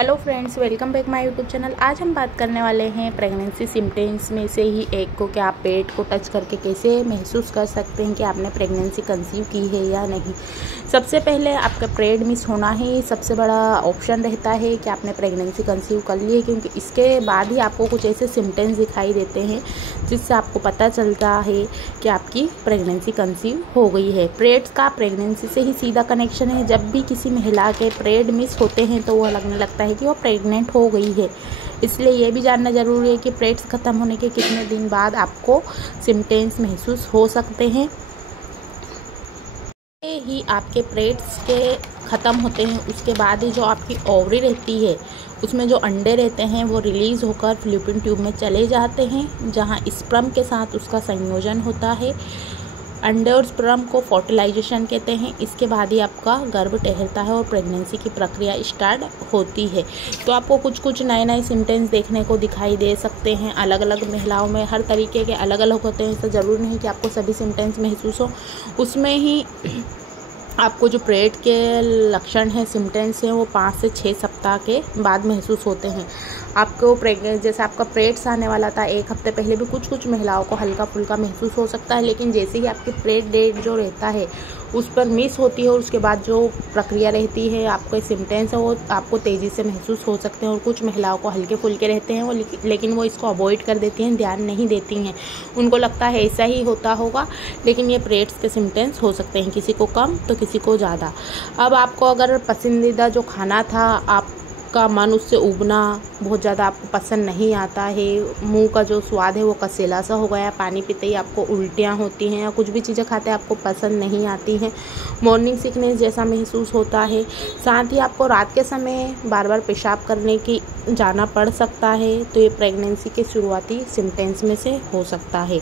Hello friends, welcome back my YouTube channel. आज हम बात करने वाले हैं प्रेगनेंसी सिम्टम्स में से ही एक को, कि आप पेट को टच करके कैसे महसूस कर सकते हैं कि आपने प्रेगनेंसी कंसीव की है या नहीं। सबसे पहले आपका पीरियड मिस होना ही सबसे बड़ा ऑप्शन रहता है कि आपने प्रेगनेंसी कंसीव कर ली है, क्योंकि इसके बाद ही आपको कुछ ऐसे सिम्टम्स दिखाई देते हैं जिससे आपको पता चलता है कि आपकी प्रेगनेंसी कंसीव हो गई है। पीरियड्स का प्रेगनेंसी से ही सीधा कनेक्शन है। जब भी किसी महिला के पीरियड मिस होते हैं तो वो लगने लगता है कि वो प्रेग्नेंट हो गई है। इसलिए ये भी जानना ज़रूरी है कि पीरियड्स ख़त्म होने के कितने दिन बाद आपको सिम्टम्स महसूस हो सकते हैं। ही आपके पीरियड्स के ख़त्म होते हैं, उसके बाद ही जो आपकी ओवरी रहती है उसमें जो अंडे रहते हैं वो रिलीज़ होकर फैलोपियन ट्यूब में चले जाते हैं, जहां स्पर्म के साथ उसका संयोजन होता है। अंडे और स्पर्म को फर्टिलाइजेशन कहते हैं। इसके बाद ही आपका गर्भ ठहरता है और प्रेगनेंसी की प्रक्रिया स्टार्ट होती है। तो आपको कुछ नए सिम्टम्स देखने को दिखाई दे सकते हैं। अलग अलग महिलाओं में हर तरीके के अलग अलग होते हैं, तो ज़रूरी नहीं कि आपको सभी सिम्टम्स महसूस हो। उसमें ही आपको जो पीरियड के लक्षण हैं, सिम्टम्स हैं, वो 5 से 6 सप्ताह के बाद महसूस होते हैं। आपको जैसे आपका पीरियड्स आने वाला था 1 हफ्ते पहले भी कुछ महिलाओं को हल्का फुल्का महसूस हो सकता है, लेकिन जैसे ही आपकी पीरियड डेट जो रहता है उस पर मिस होती है और उसके बाद जो प्रक्रिया रहती है, आपके सिम्टम्स है वो आपको तेज़ी से महसूस हो सकते हैं। और कुछ महिलाओं को हल्के फुल्के रहते हैं वो, लेकिन वो इसको अवॉइड कर देती हैं, ध्यान नहीं देती हैं। उनको लगता है ऐसा ही होता होगा, लेकिन ये पीरियड्स के सिम्टम्स हो सकते हैं, किसी को कम तो किसी को ज़्यादा। अब आपको अगर पसंदीदा जो खाना था आपका मन उससे उबना बहुत ज़्यादा आपको पसंद नहीं आता है, मुंह का जो स्वाद है वो कसेला सा हो गया, पानी पीते ही आपको उल्टियाँ होती हैं, या कुछ भी चीज़ें खाते आपको पसंद नहीं आती हैं, मॉर्निंग सिकनेस जैसा महसूस होता है, साथ ही आपको रात के समय बार बार पेशाब करने की जाना पड़ सकता है, तो ये प्रेगनेंसी के शुरुआती सिम्टम्स में से हो सकता है।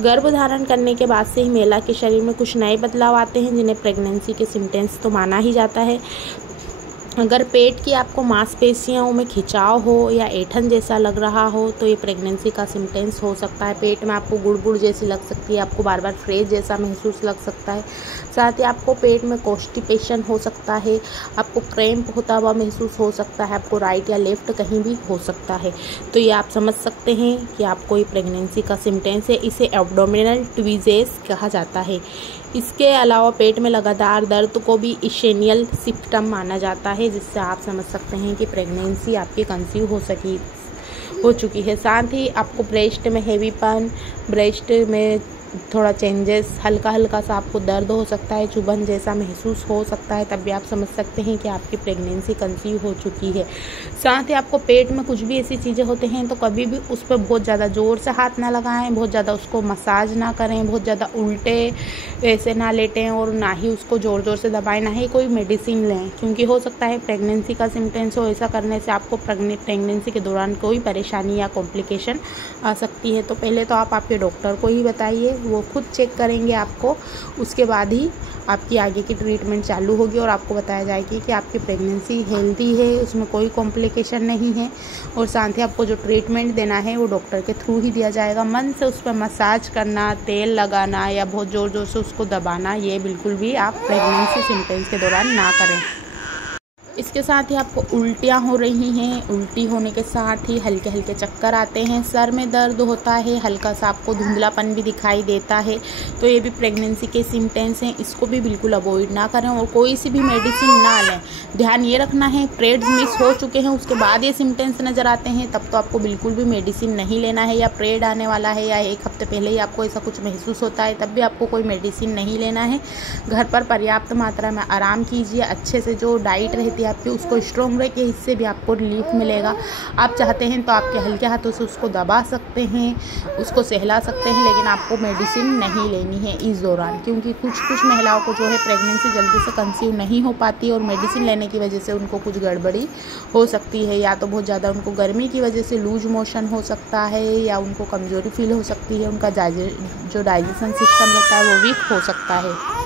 गर्भधारण करने के बाद से ही महिला के शरीर में कुछ नए बदलाव आते हैं, जिन्हें प्रेगनेंसी के सिम्टम्स तो माना ही जाता है। अगर पेट की आपको मांसपेशियों में खिंचाव हो या ऐंठन जैसा लग रहा हो तो ये प्रेगनेंसी का सिम्टम्स हो सकता है। पेट में आपको गुड़गुड़ जैसी लग सकती है, आपको बार बार फ्रेज जैसा महसूस लग सकता है, साथ ही आपको पेट में कॉन्स्टिपेशन हो सकता है, आपको क्रैम्प होता हुआ महसूस हो सकता है, आपको राइट या लेफ्ट कहीं भी हो सकता है। तो ये आप समझ सकते हैं कि आपको ये प्रेगनेंसी का सिम्टम्स है। इसे एब्डोमिनल ट्वीजेस कहा जाता है। इसके अलावा पेट में लगातार दर्द को भी इशेनियल सिम्पटम माना जाता है, जिससे आप समझ सकते हैं कि प्रेगनेंसी आपकी कंसीव हो चुकी है। साथ ही आपको ब्रेस्ट में हेवीपन, ब्रेस्ट में थोड़ा चेंजेस, हल्का सा आपको दर्द हो सकता है, चुभन जैसा महसूस हो सकता है, तब भी आप समझ सकते हैं कि आपकी प्रेगनेंसी कंसीव हो चुकी है। साथ ही आपको पेट में कुछ भी ऐसी चीज़ें होते हैं तो कभी भी उस पर बहुत ज़्यादा ज़ोर से हाथ ना लगाएं, बहुत ज़्यादा उसको मसाज ना करें, बहुत ज़्यादा उल्टे ऐसे ना लेटें, और ना ही उसको ज़ोर से दबाएं, ना ही कोई मेडिसिन लें, क्योंकि हो सकता है प्रेगनेंसी का सिम्टम्स हो। ऐसा करने से आपको प्रेगनेंसी के दौरान कोई परेशानी या कॉम्प्लिकेशन आ सकती है। तो पहले तो आप आपके डॉक्टर को ही बताइए, वो खुद चेक करेंगे आपको, उसके बाद ही आपकी आगे की ट्रीटमेंट चालू होगी और आपको बताया जाएगी कि आपकी प्रेगनेंसी हेल्दी है, उसमें कोई कॉम्प्लिकेशन नहीं है। और साथ ही आपको जो ट्रीटमेंट देना है वो डॉक्टर के थ्रू ही दिया जाएगा। मन से उस पर मसाज करना, तेल लगाना या बहुत ज़ोर से उसको दबाना, ये बिल्कुल भी आप प्रेगनेंसी सिम्टम्स के दौरान ना करें। इसके साथ ही आपको उल्टियाँ हो रही हैं, उल्टी होने के साथ ही हल्के हल्के चक्कर आते हैं, सर में दर्द होता है, हल्का सा आपको धुंधलापन भी दिखाई देता है, तो ये भी प्रेगनेंसी के सिम्टम्स हैं। इसको भी बिल्कुल अवॉइड ना करें और कोई सी भी मेडिसिन ना लें। ध्यान ये रखना है, पीरियड्स मिस हो चुके हैं उसके बाद ये सिम्टम्स नज़र आते हैं, तब तो आपको बिल्कुल भी मेडिसिन नहीं लेना है। या पीरियड आने वाला है या 1 हफ्ते पहले ही आपको ऐसा कुछ महसूस होता है, तब भी आपको कोई मेडिसिन नहीं लेना है। घर पर पर्याप्त मात्रा में आराम कीजिए, अच्छे से जो डाइट रहती है आपकी उसको स्ट्रॉन्ग रखिए, इससे भी आपको रिलीफ मिलेगा। आप चाहते हैं तो आपके हल्के हाथों से उसको दबा सकते हैं, उसको सहला सकते हैं, लेकिन आपको मेडिसिन नहीं लेनी है इस दौरान, क्योंकि कुछ महिलाओं को जो है प्रेगनेंसी जल्दी से कंसीव नहीं हो पाती और मेडिसिन लेने की वजह से उनको कुछ गड़बड़ी हो सकती है। या तो बहुत ज़्यादा उनको गर्मी की वजह से लूज मोशन हो सकता है, या उनको कमज़ोरी फील हो सकती है, उनका जो डाइजेशन सिस्टम रहता है वो वीक हो सकता है।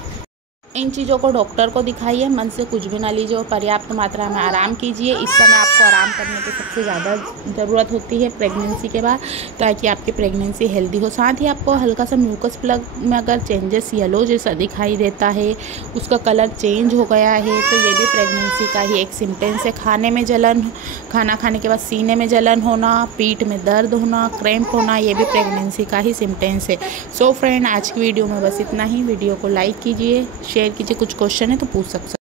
इन चीज़ों को डॉक्टर को दिखाइए, मन से कुछ भी ना लीजिए और पर्याप्त मात्रा में आराम कीजिए। इस समय आपको आराम करने की सबसे ज़्यादा ज़रूरत होती है प्रेगनेंसी के बाद, ताकि आपकी प्रेगनेंसी हेल्दी हो। साथ ही आपको हल्का सा म्यूकस प्लग में अगर चेंजेस येलो जैसा दिखाई देता है, उसका कलर चेंज हो गया है, तो ये भी प्रेगनेंसी का ही एक सिम्टम्स है। खाने में जलन, खाना खाने के बाद सीने में जलन होना, पीठ में दर्द होना, क्रैम्प होना, ये भी प्रेगनेंसी का ही सिम्टम्स है। सो फ्रेंड, आज की वीडियो में बस इतना ही। वीडियो को लाइक कीजिए, शेयर कीजिए। कुछ क्वेश्चन है तो पूछ सकते हैं।